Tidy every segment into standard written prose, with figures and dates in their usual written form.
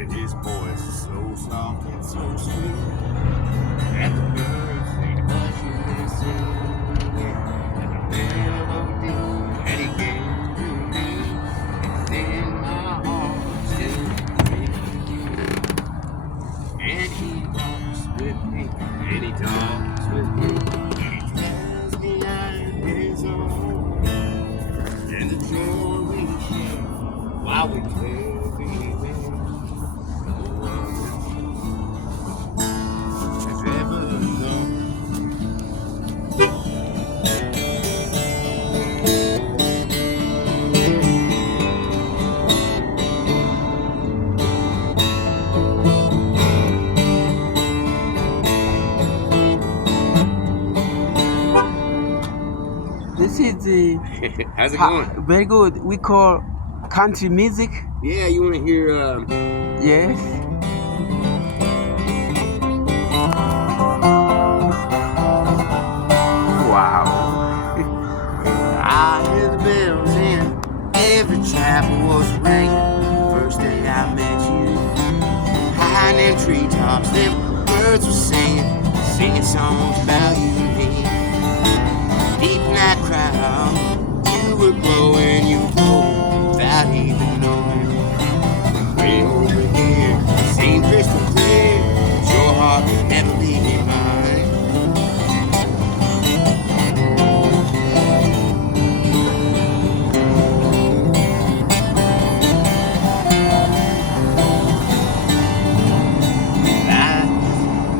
And his voice is so soft and so sweet. And the birds they hush and they sing. And the melody that he gave to me is in my heart still beating. And he walks with me, and he talks with me, and he tells me I'm his own. And the joy we share while we play the game, no one has ever known. This is the How's it going? very good. We call country music. Yeah, you want to hear? Yes. Wow. I hear the bells in every chapel was ringing. First day I met you, high in treetops, them birds were singing songs about you and me. Deep in that crowd, you were glowing, you glowed without even knowing. Way over here, seemed crystal clear, your heart could never be mine.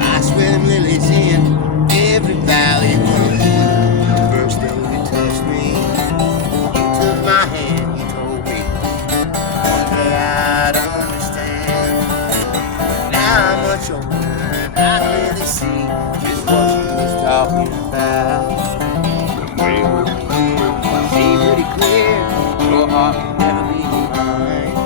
I swim lilies in every valley road. First day you touched me, you took my hand, you told me one day I'd understand. Now I'm much older and I really see just what you was talking about. The way we're here, see pretty clear, your heart can never be mine.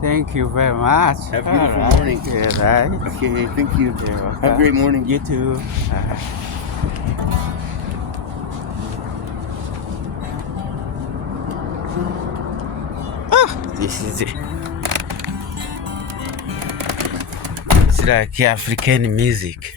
Thank you very much. Have a beautiful All right. morning. Yeah, right. Okay, thank you. You're Have a welcome. great morning. You too. This is it. It's like African music.